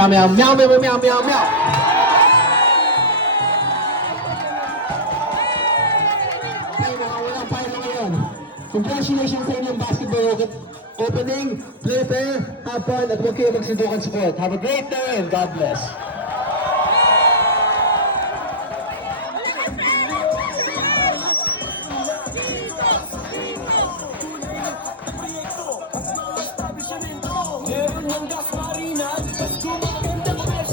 Meow, meow, meow, meow, meow, meow, meow. Walang final ngayon. Congratulations sa inyong basketball opening. Play fair, have fun, at huwag kayo magsindukan sa court. Have a great day and God bless.